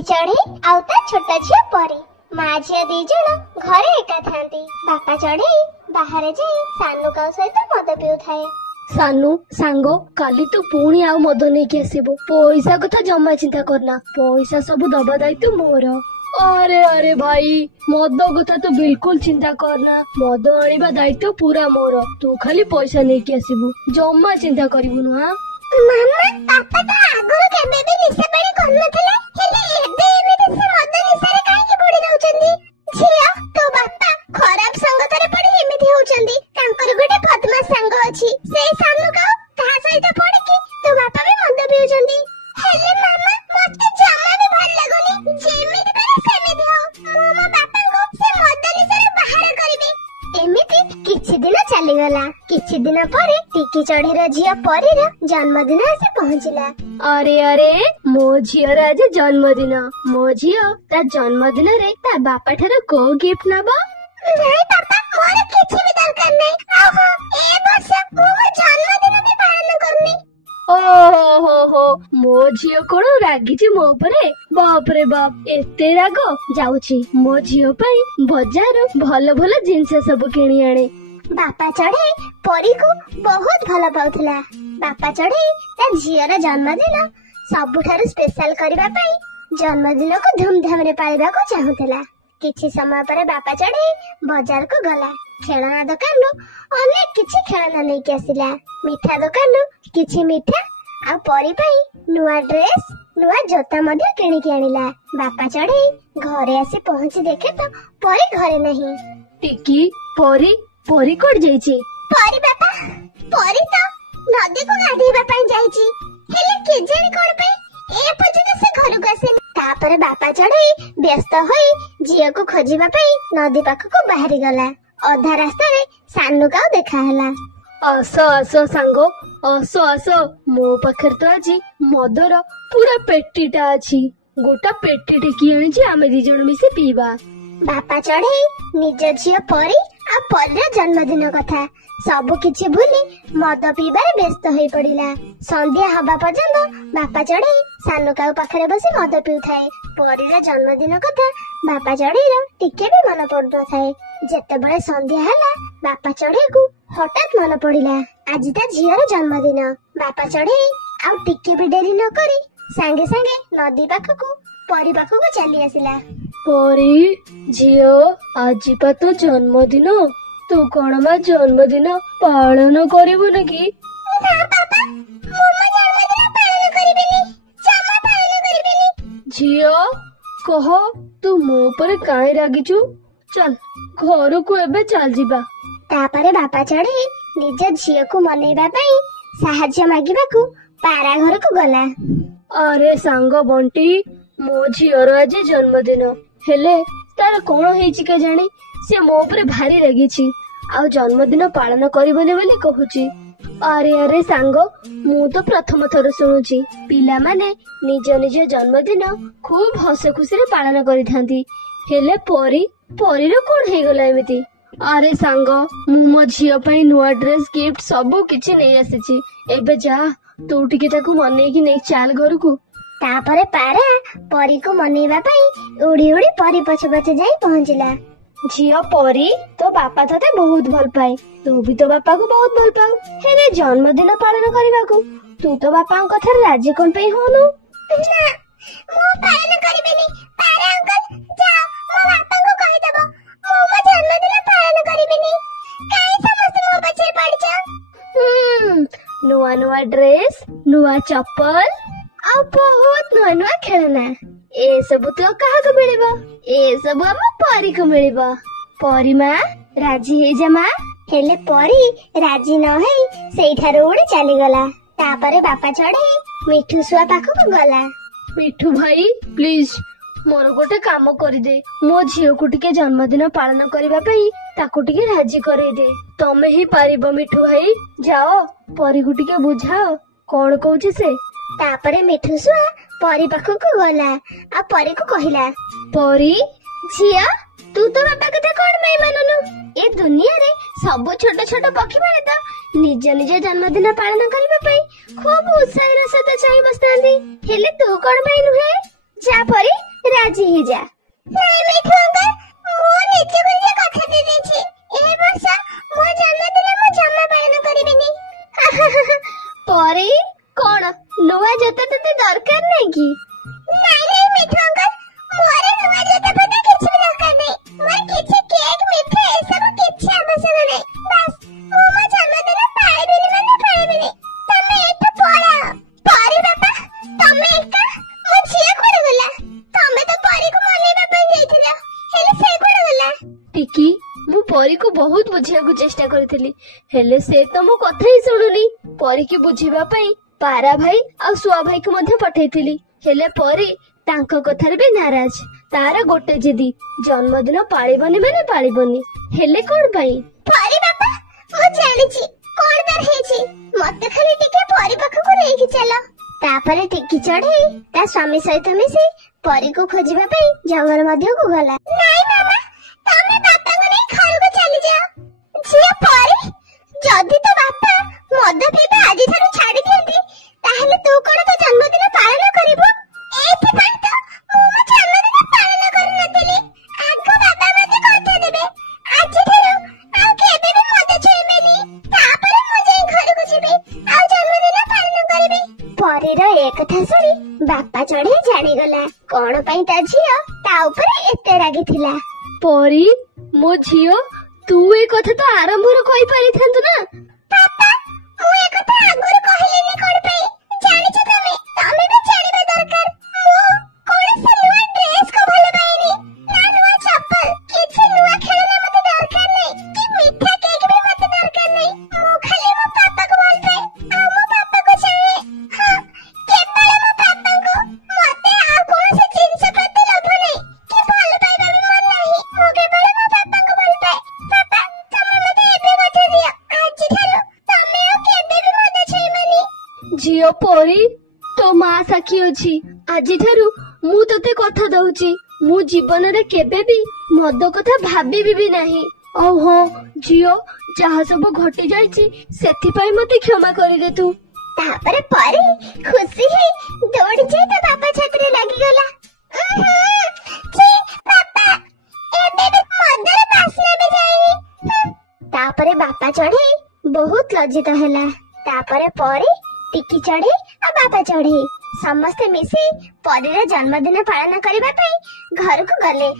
चढ़ई आउ ता छोटा झियो परी माँ झियो दी जण घरे एका थांती। बापा चढ़ई बाहर जाई सानू का सहित मद पिउ थाए। सानू सांगो काली तू पुणी आउ मद नहीं आसबो। पैसा कथा जमा चिंता करना, पैसा सब दबा दायित्व मोर। अरे अरे भाई मद कथा तो बिल्कुल चिंता करना, मद आनिबा दायित्व पूरा मोर। तू खाली पैसा नहीं आसबू, जमा चिंता करिबुनु। हां मामा पापा तो आगुरु केबे भी निशा पानी करनथले, हेले एबे एमिति से मद निशारे काहे की पड़ी रहउचंदी। झियो तो बापा खराब संगतरे पड़ी एमिति होउचंदी। तांकर गोटे बदमाश संग अछि, सेई सानू का ता सहित पड़ी कि तो बापा भी मद पिउचंदी। हेले मामा मते जमा भी भल लागोनी, जेमिति पारे सेमिति हो मो बापा को से मद निशारे बाहर करिवे। एमिति किछि दिन चली गला। किछि दिन परे टिकी चढ़ी रा झियो परी रा जन्मदिन आसी पहुंचिला। अरे अरे मो झियो रा आज जन्मदिन। मो झियो ता जन्मदिन रे ता बापा ठारो को गिफ्ट नबो? नहीं पापा मोर किछि भी दरकार नै। आहो ए वर्ष मो जन्मदिन भी पालन करनी। ओहो मो झियो कोन रागिछि मो उपरे? बाप रे बाप एते राग। जाउछि मो झियो पई बाजार भलो भलो जिंस सब किणी आणे। बापा चढ़ई परी को बहुत भल पाउथला। बापा चढ़ई ता झियर जन्मदिन सबुठारु स्पेशल करबा पई जन्मदिन को धूमधाम रे पाळिबा को चाहुथला। किछि समय पर बापा चढ़ई बाजार को गला। खेलना दुकान रो अनेक किछि खेलना नै के आसिला। मिठा दुकान रो किछि मिठा आ परी पई नुवा ड्रेस नुवा जोता मध्ये किणी के आनिला। बापा चढ़ई घरे आसी पहुंची देखे तो परी घरे नहीं। टिकी परी परी कोड जाईची? परी बापा परी तो नदी को गाधीबा पई जाईची, हेले के जानी कोन पे ए पछते से घर को आसे। तापर बापा चढ़ई व्यस्त होई झियो को खोजिबा पई नदी पाख को बाहरी गला। अधा रास्ता रे सानू का देखा हला। आसो आसो सांगो आसो आसो, मो पाखर तो आज मदर पूरा पेटीटा अछि। गोटा पेटी टेकी आनिछि, आमे दी जण मिसे पीबा। बापा चढ़ई निज झियो परी आ परीर जन्मदिन कथा सबु किछि भूली मद पीबार व्यस्त होई पड़िला। संध्या हबा पर्यंत बापा चढ़ई सानू का पाखरे बसी मद पिउथाए। परीर जन्मदिन कथा बापा चढ़ईर टिके भी मन पड़ुन थाए। जेतेबेले संध्या हला बापा चढ़ई को हठात मन पड़िला आज ता झियर जन्मदिन। बापा चढ़ई आ टिके भी डेरी न करी सांगे सांगे नदी पाखकू परी पाखकू चली आसिला। परी झियो आज पा तो जन्मदिन, तू कौन मा जन्मदिन पालन करिबो नकी? ना पापा मोमा जन्मदिन पालन करिबेनी, जमा पालन करिबेनी। झियो कह तू मो पर काहे रागिचु? चल घर को एबे चल जिबा। तापरे बापा चढ़ई निज झियो को मनेबा पई सहाय्य मागिबा को पारा घर को गला। अरे सांग बंटी मो झियर आज जन्मदिन, हेले तार कौन हेछि के जानी से मो ऊपर भारी रागिछि आ जन्मदिन पालन करिबने बोली कहूची। अरे अरे सांग मु तो प्रथम थर सुनुची पिला माने निज निज जन्मदिन खूब हसे खुशी रे पालन करिथांती, हेले परी परीर कोन हे गला एमिति? अरे सांग मु मो झियो पई नुवा ड्रेस गिफ्ट सब किछि नै आसीची। एबे जा तू टिके ताकू मने कि नै चाल घर को। तापरे पारा परी को मनेबा पई उड़ी उड़ी परी पछ पछ जाई पहुंचिला। झियो परी तो बापा तते बहुत भल पाए, तू भी तो बापा को बहुत भल पाऊ, हेले जन्मदिन पालन करबा को तू तो बापा कथा राजी कोन पे होनु? ना मो पालन करिबेनी। पारा अंकल जाओ मो बापा को कहि देबो मो जन्मदिन पालन करिबेनी। काहे समस्त मो पछे पड़छ? नुआ नुआ ड्रेस नुआ चप्पल आ बहुत नुआ नुआ खेलना ए सब तो कहा को मिलेबा? ए सब हम परी को मिलेबा। परी मां राजी हे जा मां। हेले परी राजी न हेई सेठारो उड़ी चली गला। तापरे बापा चढ़ई मिठू सुआ पाखो को गला। मिठू भाई प्लीज मोर गोटे काम करि दे, मो झियो को टिके जन्मदिन पालन करबा पई ताको टिके राजी करे दे। तमे ही पारिबो मिठू भाई, जाओ परी को टिके बुझाओ कोन कहूची से। तापरे मिठू सुआ परी पाखो को गला आ परी को कहिला, परी झिया तू तो बापा कथा कोन मै माननु? ए दुनिया रे सब छोट छोट पक्षी माने तो निज निज जन्मदिन पालन करबा पई खूब उत्साहर सहित चाहि बसतांती, हेले तू कोन मै नुहे? जा परी ରାଜି ହେଇଯା। ନାଇଁ ମିଠୁ ଅଙ୍କଲ, ମୁଁ ନିଜକୁ ନିଜେ କଥା ଦେଇ ଦେଇଛି, ଏ ବର୍ଷ ମୋ ଜନ୍ମଦିନ ମୁଁ ଜମା ପାଳନ କରିବିନି। ପରେ କଣ ନୂଆ ଜୋତା ତତେ ଦରକାର ନାହିଁ କି? ନାଇଁ ନାଇଁ ମିଠୁ ଅଙ୍କଲ, ମୋର ନୂଆ ଜୋତା ଫୋତା କିଛି ବି ଦରକାର ନାହିଁ। ମୋର କିଛି କେକ୍ ମିଠା ଏସବୁ କିଛି ଆବଶ୍ୟକ ନାହିଁ। ବାସ୍ ମୁଁ ମୋ ଜନ୍ମଦିନ ପାଳିବିନି ମାନେ ପାଳିବିନି। ତମେ ଏଠୁ ପଳାଅ। ପରି ବାପା, ତମେ ଏକା? ମୋ ଝିଅ କୁଆଡେ ଗଲା? ତମେ ତ ପରୀକୁ ମନେଇବା ପାଇଁ ଯାଇଥିଲ, ହେଲେ ସେ କୁଆଡେ ଗଲା? ଟିକି, ମୁଁ ପରୀକୁ ବହୁତ ବୁଝିବାକୁ ଚେଷ୍ଟା କରିଥିଲି, ହେଲେ ସେ ତ ମୋ କଥା ହିଁ ଶୁଣୁନି। ପରୀକୁ ବୁଝିବା ପାଇଁ ପାରା ଭାଇ ଆଉ ଶୁଆ ଭାଇକୁ ମଧ୍ୟ ପଠେଇଥିଲି, ହେଲେ ପରୀ ତାଙ୍କ କଥାରେ ବି ନାରାଜ। ତାର ଗୋଟେ ଜିଦି, ଜନ୍ମଦିନ ପାଳିବନି ମାନେ ପାଳିବନି। ହେଲେ କଣ ପାଇଁ? ପରି ବାପା, ମୁଁ ଜାଣିଛି କଣ ତାର ହେଇଛି। ମତେ ଖାଲି ଟିକେ ପରୀ ପାଖକୁ ନେଇକି ଚାଲ। ତାପରେ ଟିକି ଚଢେଇ ତା ସ୍ୱାମୀ ସହିତ ମିଶି ପରୀକୁ ଖୋଜିବା ପାଇଁ ଜଙ୍ଗଲ ମଧ୍ୟକୁ ଗଲା। ନାଇଁ ମାମା, ତମେ ବାପାଙ୍କୁ ନେଇ ଘରକୁ ଚାଲିଯାଅ। ଝିଅ ପରୀ, ଯଦି ତୋ ବାପା ମଦ ପିଇବା ଆଜିଠାରୁ ଛାଡି ଦିଅନ୍ତି, ତାହେଲେ ତୁ କଣ ତୋ ଜନ୍ମଦିନ ପାଳନ କରିବୁ? ଏଇଥିପାଇଁ ତ ମୁଁ ମୋ ଜନ୍ମଦିନ ପାଳନ କରୁନଥିଲି। ଆଗ ବାବା ମତେ କଥା ଦେବେ, ଆଜିଠାରୁ ଆଉ କେବେ ବି ମଦ ଛୁଇଁବେନି। ତାପରେ ମୁଁ ଯାଇ ଘରକୁ ଯିବି ଆଉ ଜନ୍ମଦିନ ପାଳନ କରିବି। ପରୀର ଏ କଥା ଶୁଣି ବାପା ଚଢେଇ ଜାଣିଗଲା କଣ ପାଇଁ ତା ଝିଅ ତା ଉପରେ ଏତେ ରାଗିଥିଲା। ପରୀ, ମୋ ଝିଅ, ତୁ ଏ କଥା ତ ଆରମ୍ଭରୁ କହିପାରିଥାନ୍ତୁ ନା। ବାପା, ମୁଁ ଏ କଥା ଆଗରୁ କହିଲିନି କଣ ପାଇଁ? ଜାଣିଛ ତମେ ବି ଜାଣିବା ଦରକାର। ମୁଁ କୌଣସି ନୂଆ ଡ୍ରେସକୁ ଭଲ ପାଏନି, ନା ନୂଆ ଚପଲ, କିଛି ନୂଆ ଖେଳନା ମତେ ଦରକାର ନାହିଁ, କି ମିଠା କେକ୍ ବି ମତେ ଦରକାର ନାହିଁ। ମୁଁ ଖାଲି ମୋ ପାପାକୁ ଭଲ ପାଏ ଆଉ ମୋ ପାପାକୁ ଚାହେଁ। ହଁ, କେବଳ ମୋ ପାପାଙ୍କୁ। ମତେ ଆଉ କୌଣସି ଜିନିଷ ପ୍ରତି ଲୋଭ ନାହିଁ, କି ଭଲ ପାଇବା ବି ମୋର ନାହିଁ। ମୁଁ କେବଳ ମୋ ପାପାଙ୍କୁ ଭଲ ପାଏ। ପାପା, ତମେ ମତେ ଏବେ କଥା ଦିଅ, ଆଜିଠାରୁ ତମେ ଆଉ କେବେ ବି ମଦ ଛୁଇଁବନି। ଝିଅ ପରୀ, ତୋ ମା ସାକ୍ଷୀ ଅଛି। ଆଜିଠାରୁ ମୁଁ ତତେ କଥା ଦଉଛି, ମୁଁ ଜୀବନରେ କେବେ ବି ମଦ କଥା ଭାବିବି ବି ନାହିଁ। ଆଉ ହଁ ଝିଅ, ଯାହା ସବୁ ଘଟି ଯାଇଛି ସେଥିପାଇଁ ମତେ କ୍ଷମା କରିଦେ ତୁ। ତାପରେ ପରୀ ଖୁସି ହେଇ ଦୌଡ଼ି ଯାଇ ତା ବାପା ଛାତିରେ ଲାଗିଗଲା। ଛି ବାପା, ଏବେ ବି ମଦର ବାସ୍ନା ବି ଯାଇନି। ତାପରେ ବାପା ଚଢେଇ ବହୁତ ଲଜ୍ଜିତ ହେଲା। ତାପରେ ପରୀ, ଟିକି ଚଢେଇ ଆଉ ବାପା ଚଢେଇ ସମସ୍ତେ ମିଶି ପରୀର ଜନ୍ମଦିନ ପାଳନ କରିବା ପାଇଁ ଘରକୁ ଗଲେ।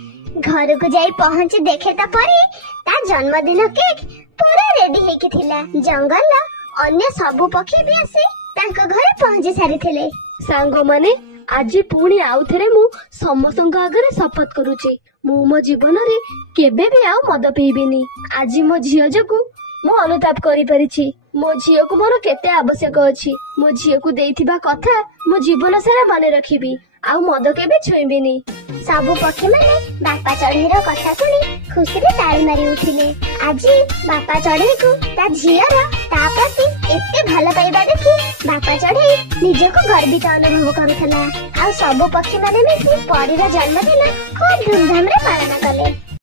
ଘରକୁ ଯାଇ ପହଞ୍ଚି ଦେଖେ ତ ପରୀ ତା ଜନ୍ମଦିନ କେକ୍ ପୁରା ରେଡି ହେଇକି ଥିଲା। ଜଙ୍ଗଲର ଅନ୍ୟ ସବୁ ପକ୍ଷୀ ବି ଆସି ତାଙ୍କ ଘରେ ପହଞ୍ଚି ସାରିଥିଲେ। ସାଙ୍ଗମାନେ, ଆଜି ପୁଣି ଆଉଥରେ ମୁଁ ସମସ୍ତଙ୍କ ଆଗରେ ଶପଥ କରୁଛି, ମୁଁ ମୋ ଜୀବନରେ କେବେ ବି ଆଉ ମଦ ପିଇବିନି। ଆଜି ମୋ ଝିଅ ଯୋଗୁ ମୁଁ ଅନୁତାପ କରିପାରିଛି। ମୋ ଝିଅକୁ ମୋର କେତେ ଆବଶ୍ୟକ ଅଛି। ମୋ ଝିଅକୁ ଦେଇଥିବା କଥା ମୋ ଜୀବନ ସାରା ମନେ ରଖିବି, ଆଉ ମଦ କେବେ ଛୁଇଁବିନି। ସବୁ ପକ୍ଷୀମାନେ ବାପା ଚଢେଇର କଥା ଶୁଣି ଖୁସିରେ ତାଳି ମାରି ଉଠିଲେ। ଆଜି ବାପା ଚଢେଇକୁ ତା ଝିଅର ତା ପ୍ରତି ଏତେ ଭଲ ପାଇବା ଦେଖି ବାପା ଚଢେଇ ନିଜକୁ ଗର୍ବିତ ଅନୁଭବ କରୁଥିଲା। ଆଉ ସବୁ ପକ୍ଷୀମାନେ ମିଶି ପରୀର ଜନ୍ମଦିନ ଖୁବ୍ ଧୁମଧାମରେ ପାଳନ କଲେ।